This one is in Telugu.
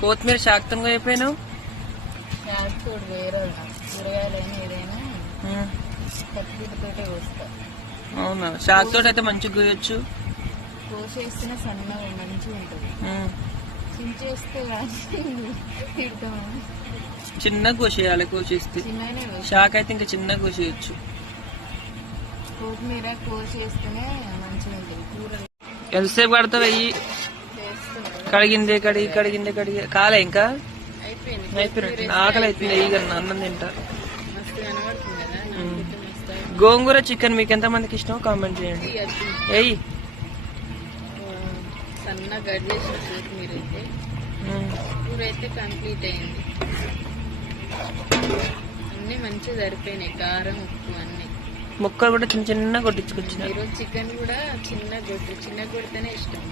కొత్తిమీర శాక్తంగా అయిపోయినావు. తోడు వేరే కూరగాయలైనా ఏదైనా కత్తితోటే కోస్తా. అవునా? శాక్ తోటి అయితే మంచిగా కోయొచ్చు. కోసేస్తేనే సన్నగా మంచిగా ఉంటుంది. చించేస్తే తిడతాము. చిన్నగా కోసేయాలి. కోసేస్తే శాక్ అయితే ఇంకా చిన్నగా కోసేయచ్చు. కొత్తిమీర కోసేస్తేనే మంచిగా ఉంటుంది కూర. ఎంతసేపు కడతావు? అయ్యి కడిగిందే కడిగిందే కాలే ఇంకా అయిపోయినట్టు. ఆకలి అవుతుంది. అయ్యి కన్నా అన్నం తింటా. గోంగూర చికెన్ మీకు ఎంత మందికి ఇష్టం కామెంట్ చేయండి. ఎయ్యి సన్నగా కట్ చేసిన కొత్తిమీర అయితే కూర అయితే కంప్లీట్ అయింది. అన్ని మంచిగా సరిపోయినాయి. కారం ఉప్పు అన్ని. ముక్కలు కూడా చిన్న చిన్న కొట్టించుకొచ్చిన. ఈరోజు చికెన్ కూడా చిన్న కొడితేనే ఇష్టం.